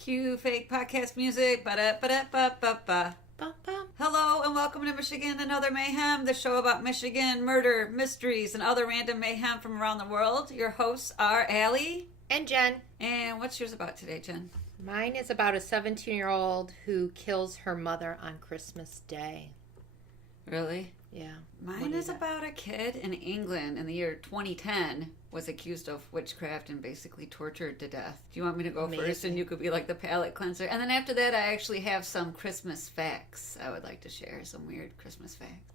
Cue fake podcast music. Ba-da-ba-da-ba-ba-ba. Bum. Hello and welcome to Michigan Another Mayhem, the show about Michigan, murder, mysteries, and other random mayhem from around the world. Your hosts are Allie. And Jen. And what's yours about today, Jen? Mine is about a 17-year-old who kills her mother on Christmas Day. Really? Yeah. Mine is about a kid in England in the year 2010 was accused of witchcraft and basically tortured to death. Do you want me to go first and you could be like the palate cleanser? And then after that, I actually have some Christmas facts I would like to share. Some weird Christmas facts.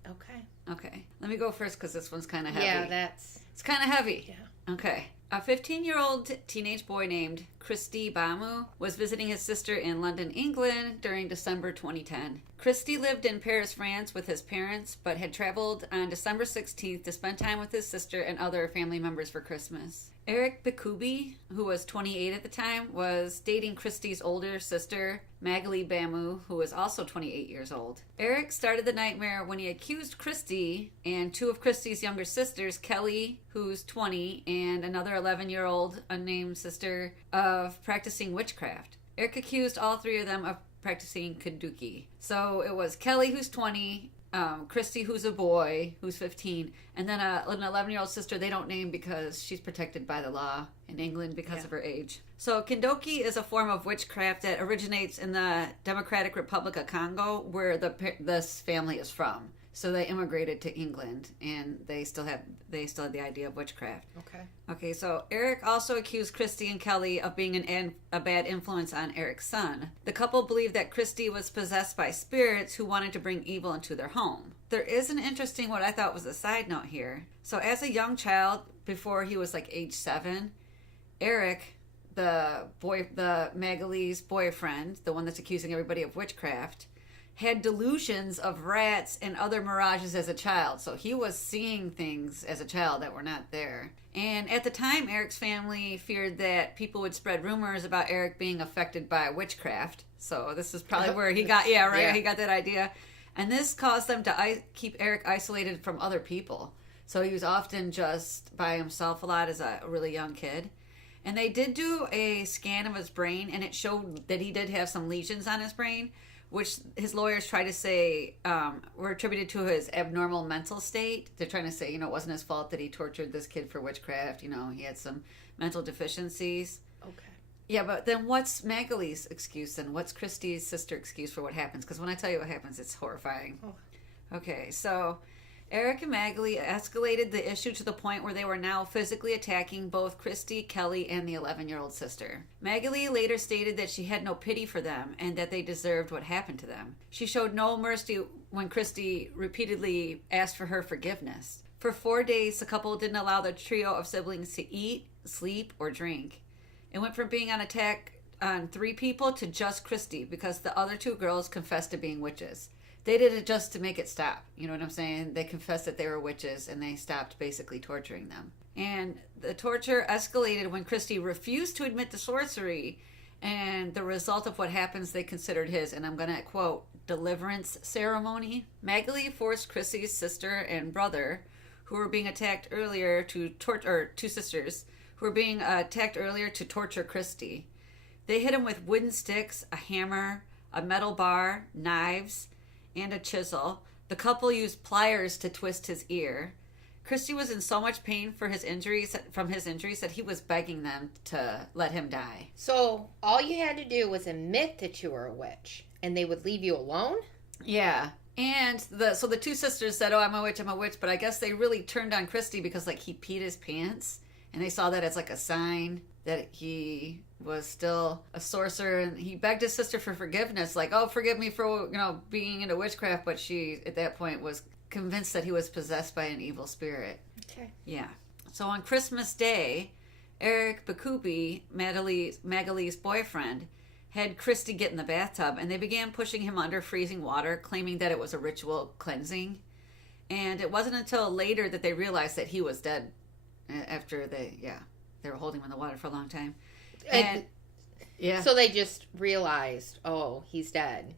Okay. Let me go first because this one's kind of heavy. Yeah, It's kind of heavy. Yeah. Okay. A 15-year-old teenage boy named Christy Bamu was visiting his sister in London, England during December 2010. Christy lived in Paris, France with his parents, but had traveled on December 16th to spend time with his sister and other family members for Christmas. Eric Bikubi, who was 28 at the time, was dating Christy's older sister, Magali Bamu, who was also 28 years old. Eric started the nightmare when he accused Christy and two of Christy's younger sisters, Kelly, who's 20, and another 11-year-old unnamed sister, of practicing witchcraft. Eric accused all three of them of practicing kaduki. So it was Kelly, who's 20, Christy, who's a boy, who's 15, and then an 11-year-old sister they don't name because she's protected by the law in England because of her age. So Kindoki is a form of witchcraft that originates in the Democratic Republic of Congo, where this family is from. So they immigrated to England, and they still have the idea of witchcraft. Okay. So Eric also accused Christy and Kelly of being a bad influence on Eric's son. The couple believed that Christy was possessed by spirits who wanted to bring evil into their home. There is an interesting, what I thought was a side note here. So as a young child, before he was like age 7, Eric, the Magali's boyfriend, the one that's accusing everybody of witchcraft, had delusions of rats and other mirages as a child. So he was seeing things as a child that were not there. And at the time, Eric's family feared that people would spread rumors about Eric being affected by witchcraft. So this is probably where he got, he got that idea. And this caused them to keep Eric isolated from other people. So he was often just by himself a lot as a really young kid. And they did do a scan of his brain, and it showed that he did have some lesions on his brain, which his lawyers try to say were attributed to his abnormal mental state. They're trying to say, it wasn't his fault that he tortured this kid for witchcraft. He had some mental deficiencies. Okay. Yeah, but then what's Magali's excuse and what's Christy's sister excuse for what happens? Because when I tell you what happens, it's horrifying. Oh. Okay, so Eric and Magali escalated the issue to the point where they were now physically attacking both Christy, Kelly, and the 11-year-old sister. Magali later stated that she had no pity for them and that they deserved what happened to them. She showed no mercy when Christy repeatedly asked for her forgiveness. For 4 days, the couple didn't allow the trio of siblings to eat, sleep, or drink. It went from being on attack on 3 people to just Christy because the other 2 girls confessed to being witches. They did it just to make it stop. You know what I'm saying? They confessed that they were witches, and they stopped basically torturing them. And the torture escalated when Christy refused to admit to sorcery, and the result of what happens they considered his, and I'm going to quote, deliverance ceremony. Magali forced Christy's sister and brother, who were being attacked earlier, to torture, 2 sisters, who were being attacked earlier to torture Christy. They hit him with wooden sticks, a hammer, a metal bar, knives, and a chisel. The couple used pliers to twist his ear. Christy was in so much pain from his injuries that he was begging them to let him die. So all you had to do was admit that you were a witch, and they would leave you alone? Yeah. And the 2 sisters said, I'm a witch, but I guess they really turned on Christy because he peed his pants, and they saw that as a sign that he was still a sorcerer, and he begged his sister for forgiveness, forgive me for being into witchcraft, but she at that point was convinced that he was possessed by an evil spirit. Okay. Yeah. So on Christmas Day, Eric Bikubi, Magali's boyfriend, had Christy get in the bathtub, and they began pushing him under freezing water, claiming that it was a ritual cleansing. And it wasn't until later that they realized that he was dead after they were holding him in the water for a long time. And so they just realized, he's dead.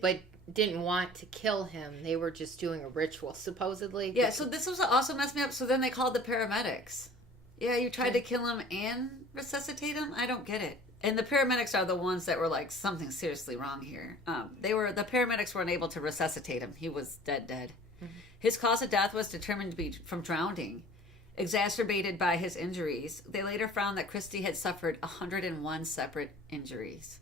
But didn't want to kill him. They were just doing a ritual, supposedly. Yeah, so this was also messed me up. So then they called the paramedics. Yeah, you tried to kill him and resuscitate him? I don't get it. And the paramedics are the ones that were like, something seriously wrong here. The paramedics weren't able to resuscitate him. He was dead. Mm-hmm. His cause of death was determined to be from drowning, exacerbated by his injuries. They later found that Christie had suffered 101 separate injuries.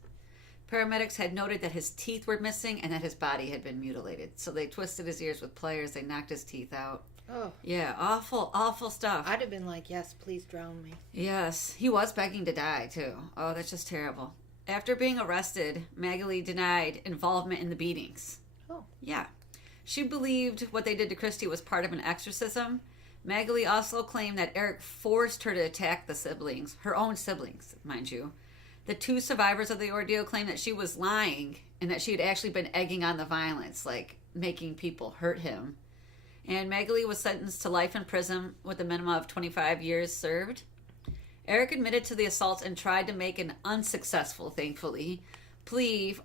Paramedics had noted that his teeth were missing and that his body had been mutilated. So they twisted his ears with pliers. They knocked his teeth out. Oh. Yeah, awful, awful stuff. I'd have been like, yes, please drown me. Yes, he was begging to die, too. Oh, that's just terrible. After being arrested, Magali denied involvement in the beatings. Oh. Yeah. She believed what they did to Christie was part of an exorcism. Magali also claimed that Eric forced her to attack the siblings, her own siblings, mind you. The 2 survivors of the ordeal claimed that she was lying and that she had actually been egging on the violence, like making people hurt him. And Magali was sentenced to life in prison with a minimum of 25 years served. Eric admitted to the assaults and tried to make an unsuccessful, thankfully, plea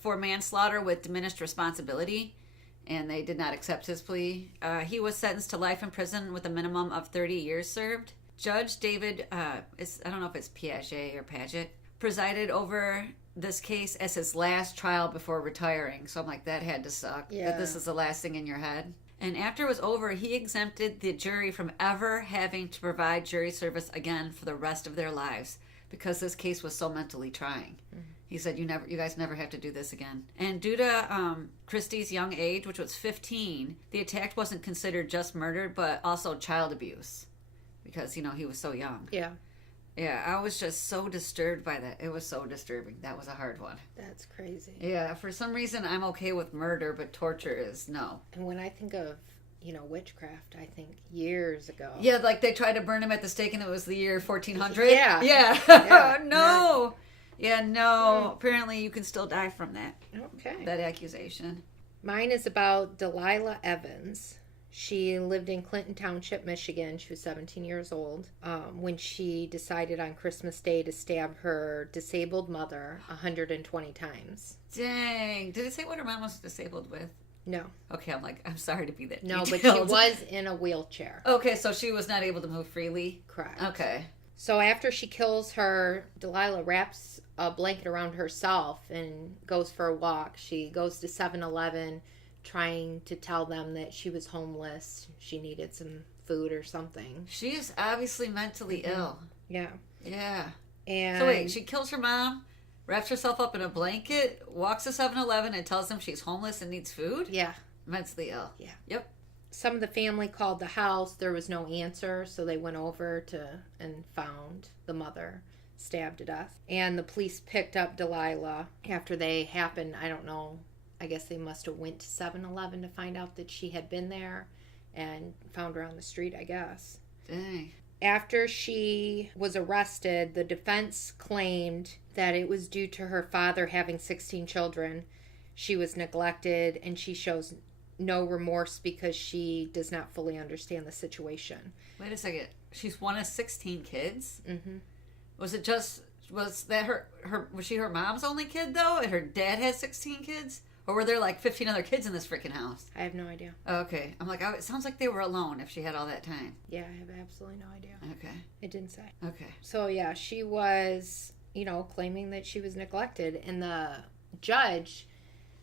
for manslaughter with diminished responsibility, and they did not accept his plea. He was sentenced to life in prison with a minimum of 30 years served. Judge David, I don't know if it's Piaget or Paget, presided over this case as his last trial before retiring. So I'm like, that had to suck. Yeah. That this is the last thing in your head. And after it was over, he exempted the jury from ever having to provide jury service again for the rest of their lives because this case was so mentally trying. Mm-hmm. He said, you guys never have to do this again. And due to Christie's young age, which was 15, the attack wasn't considered just murder, but also child abuse because, he was so young. Yeah. Yeah, I was just so disturbed by that. It was so disturbing. That was a hard one. That's crazy. Yeah, for some reason I'm okay with murder, but torture is no. And when I think of, witchcraft, I think years ago. Yeah, like they tried to burn him at the stake and it was the year 1400? Yeah. Yeah. Yeah. No. Yeah, no. Apparently you can still die from that. Okay. That accusation. Mine is about Delilah Evans. She lived in Clinton Township, Michigan. She was 17 years old when she decided on Christmas Day to stab her disabled mother 120 times. Dang. Did it say what her mom was disabled with? No. Okay, I'm sorry to be that No, detailed. but she was in a wheelchair. Okay, so she was not able to move freely? Correct. Okay. So after she kills her, Delilah wraps a blanket around herself and goes for a walk. She goes to 7-Eleven trying to tell them that she was homeless. She needed some food or something. She is obviously mentally ill. Yeah. Yeah. And so wait, she kills her mom, wraps herself up in a blanket, walks to 7-Eleven and tells them she's homeless and needs food? Yeah. Mentally ill. Yeah. Yep. Some of the family called the house. There was no answer, so they went over and found the mother stabbed to death. And the police picked up Delilah after they happened. I don't know. I guess they must have went to 7-Eleven to find out that she had been there and found her on the street, I guess. Dang. After she was arrested, the defense claimed that it was due to her father having 16 children. She was neglected and she shows no remorse because she does not fully understand the situation. Wait a second. She's one of 16 kids? Mm-hmm. Was she her mom's only kid though? And her dad has 16 kids? Or were there like 15 other kids in this freaking house? I have no idea. Okay. I'm like, it sounds like they were alone if she had all that time. Yeah, I have absolutely no idea. Okay. It didn't say. Okay. So yeah, she was, claiming that she was neglected. And the judge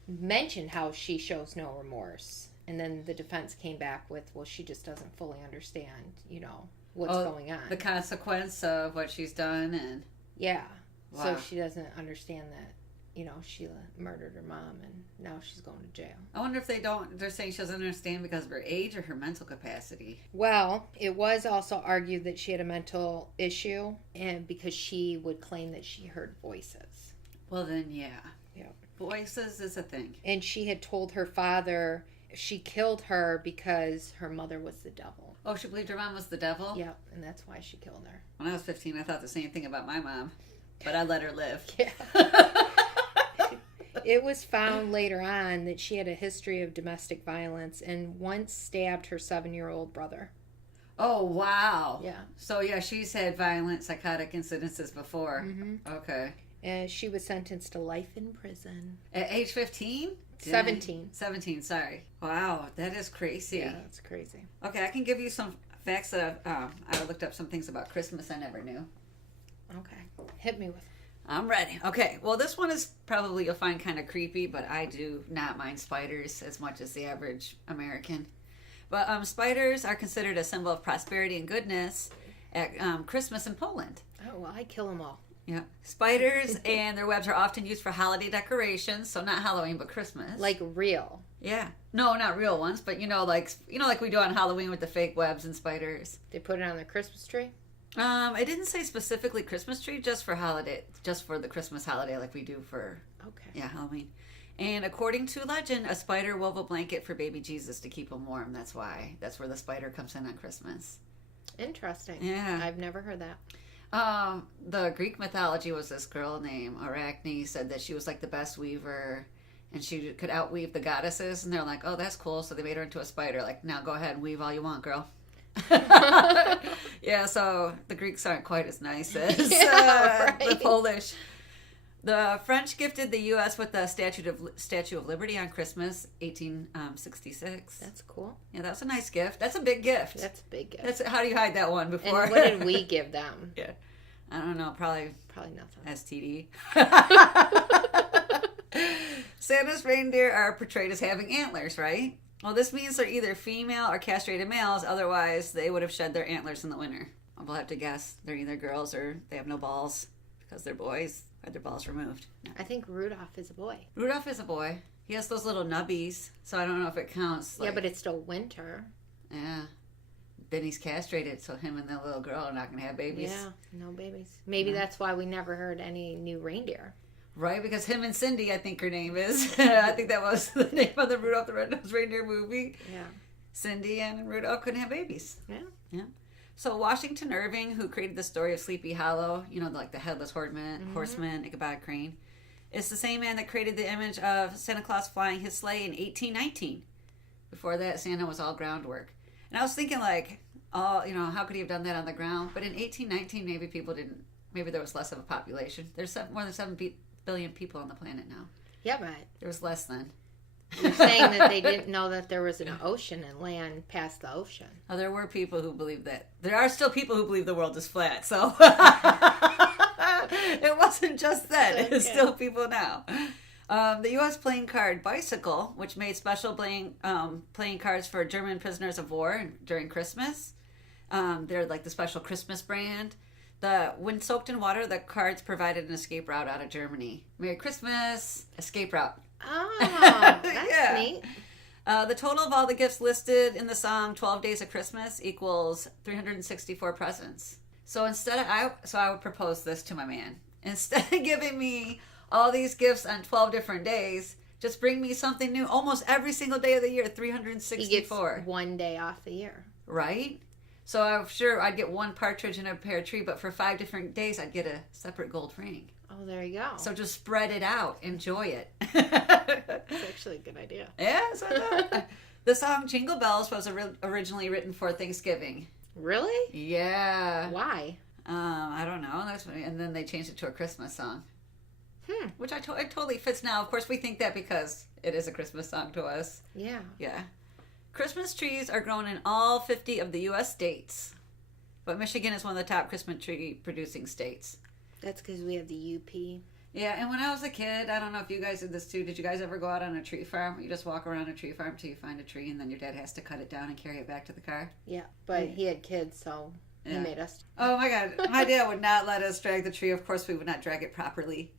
mentioned how she shows no remorse. And then the defense came back with, well, she just doesn't fully understand, what's going on. The consequence of what she's done and... Yeah. Wow. So she doesn't understand that, she murdered her mom and now she's going to jail. I wonder if they're saying she doesn't understand because of her age or her mental capacity. Well, it was also argued that she had a mental issue and because she would claim that she heard voices. Well then, yeah. Yeah. Voices is a thing. And she had told her father she killed her because her mother was the devil. Oh, she believed her mom was the devil? Yeah, and that's why she killed her. When I was 15, I thought the same thing about my mom, but I let her live. Yeah. It was found later on that she had a history of domestic violence and once stabbed her 7-year-old brother. Oh, wow. Yeah. So, yeah, she's had violent psychotic incidences before. Mm-hmm. Okay. And she was sentenced to life in prison. At age 15? 17. 17, sorry. Wow, that is crazy. Yeah, that's crazy. Okay, I can give you some facts that I looked up some things about Christmas I never knew. Okay. Hit me with. I'm ready. Okay, well, this one is probably you'll find kind of creepy, but I do not mind spiders as much as the average American. But spiders are considered a symbol of prosperity and goodness at Christmas in Poland. Oh, well, I kill them all. Yeah. Spiders and their webs are often used for holiday decorations, so not Halloween, but Christmas. Like real. Yeah. No, not real ones, but like we do on Halloween with the fake webs and spiders. They put it on their Christmas tree? It didn't say specifically Christmas tree, just for the Christmas holiday like we do for Halloween. And according to legend, a spider wove a blanket for baby Jesus to keep him warm. That's where the spider comes in on Christmas. Interesting. Yeah. I've never heard that. The Greek mythology was this girl named Arachne, said that she was like the best weaver and she could outweave the goddesses, and they're like, oh, that's cool, so they made her into a spider. Like, now go ahead and weave all you want, girl. Yeah, so the Greeks aren't quite as nice as the Polish. The French gifted the U.S. with the Statue of Liberty on Christmas, 1866. That's cool. Yeah, that's a nice gift. That's a big gift. That's a big gift. How do you hide that one before? And what did we give them? Yeah, I don't know. Probably nothing. STD. Santa's reindeer are portrayed as having antlers, right? Well, this means they're either female or castrated males. Otherwise, they would have shed their antlers in the winter. We'll have to guess they're either girls or they have no balls because they're boys. Had their balls removed. No. I think Rudolph is a boy. Rudolph is a boy. He has those little nubbies, so I don't know if it counts. Yeah, but it's still winter. Yeah. Benny's castrated, so him and the little girl are not going to have babies. Yeah, no babies. Maybe that's why we never heard any new reindeer. Right, because him and Cindy, I think her name is. I think that was the name of the Rudolph the Red-Nosed Reindeer movie. Yeah. Cindy and Rudolph couldn't have babies. Yeah. Yeah. So Washington Irving, who created the story of Sleepy Hollow, like the headless horseman, Ichabod Crane, is the same man that created the image of Santa Claus flying his sleigh in 1819. Before that, Santa was all groundwork. And I was thinking, how could he have done that on the ground? But in 1819, maybe there was less of a population. There's more than 7 billion people on the planet now. Yeah, but there was less then. You're saying that they didn't know that there was an ocean and land past the ocean. Oh, there were people who believed that. There are still people who believe the world is flat, so it wasn't just then. Okay. It's still people now. The U.S. playing card Bicycle, which made special playing cards for German prisoners of war during Christmas. They're like the special Christmas brand. When soaked in water, the cards provided an escape route out of Germany. Merry Christmas, escape route. Oh, that's neat. The total of all the gifts listed in the song 12 Days of Christmas equals 364 presents. So I would propose this to my man. Instead of giving me all these gifts on 12 different days, just bring me something new almost every single day of the year, 364. He gets one day off the year. Right? So I'm sure I'd get one partridge in a pear tree, but for 5 different days I'd get a separate gold ring. Oh, there you go. So just spread it out. Enjoy it. That's actually a good idea. Yeah, so the song Jingle Bells was originally written for Thanksgiving. Really? Yeah. Why? I don't know. And then they changed it to a Christmas song. Which it totally fits now. Of course, we think that because it is a Christmas song to us. Yeah. Yeah. Christmas trees are grown in all 50 of the U.S. states. But Michigan is one of the top Christmas tree producing states. That's because we have the UP. Yeah, and when I was a kid, I don't know if you guys did this too. Did you guys ever go out on a tree farm? You just walk around a tree farm till you find a tree, and then your dad has to cut it down and carry it back to the car? Yeah, but he had kids, so he made us. Oh my God. My dad would not let us drag the tree. Of course, we would not drag it properly.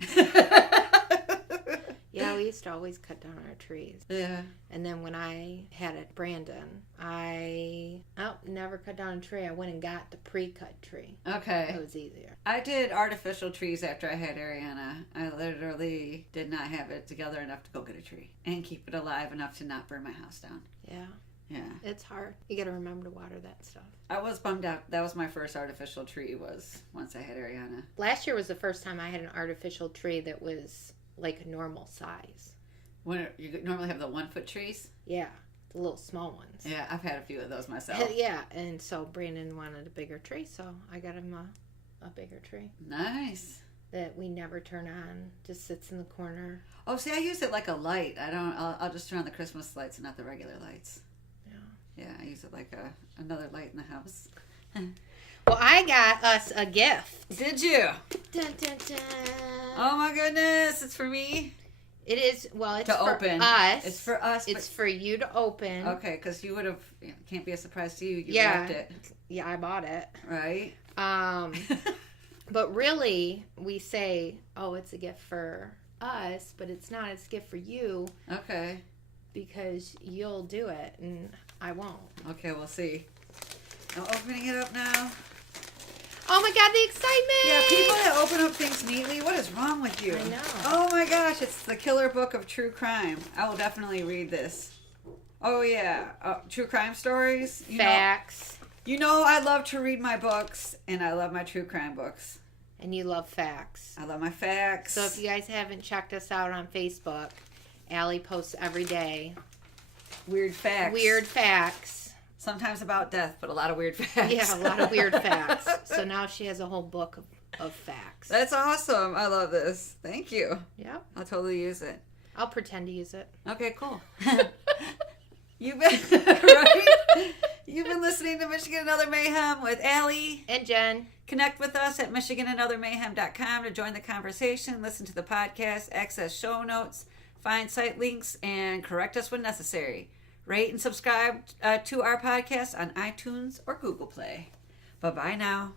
Yeah, we used to always cut down our trees. Yeah. And then when I had it, Brandon, I never cut down a tree. I went and got the pre-cut tree. Okay. It was easier. I did artificial trees after I had Ariana. I literally did not have it together enough to go get a tree and keep it alive enough to not burn my house down. Yeah. Yeah. It's hard. You got to remember to water that stuff. I was bummed out. That was my first artificial tree was once I had Ariana. Last year was the first time I had an artificial tree that was like a normal size. When you normally have the 1-foot trees? Yeah, the little small ones. Yeah, I've had a few of those myself. Yeah, and so Brandon wanted a bigger tree, so I got him a bigger tree. Nice. That we never turn on, just sits in the corner. Oh, see, I use it like a light. I'll just turn on the Christmas lights and not the regular lights. Yeah. Yeah, I use it like another light in the house. Well, I got us a gift. Did you? Dun, dun, dun. Oh my goodness, it's for me? It is, well, it's to for open. us. It's for us. It's for you to open. Okay, because you would have, can't be a surprise to you. You Yeah. wrapped it. Yeah, I bought it. Right? But really, we say, oh, it's a gift for us, but it's not. It's a gift for you. Okay. Because you'll do it, and I won't. Okay, we'll see. I'm opening it up now. Oh my God, the excitement! Yeah, people that open up things neatly, what is wrong with you? I know. Oh my gosh, it's the killer book of true crime. I will definitely read this. Oh yeah, true crime stories. Facts. You know I love to read my books, and I love my true crime books. And you love facts. I love my facts. So if you guys haven't checked us out on Facebook, Allie posts every day. Weird facts. Weird facts. Sometimes about death, but a lot of weird facts. Yeah, a lot of weird facts. So now she has a whole book of facts. That's awesome. I love this. Thank you. Yep. I'll totally use it. I'll pretend to use it. Okay, cool. You've been right? You've been listening to Michigan and Other Mayhem with Allie and Jen. Connect with us at michiganandothermayhem.com to join the conversation, listen to the podcast, access show notes, find site links, and correct us when necessary. Rate and subscribe to our podcast on iTunes or Google Play. Bye-bye now.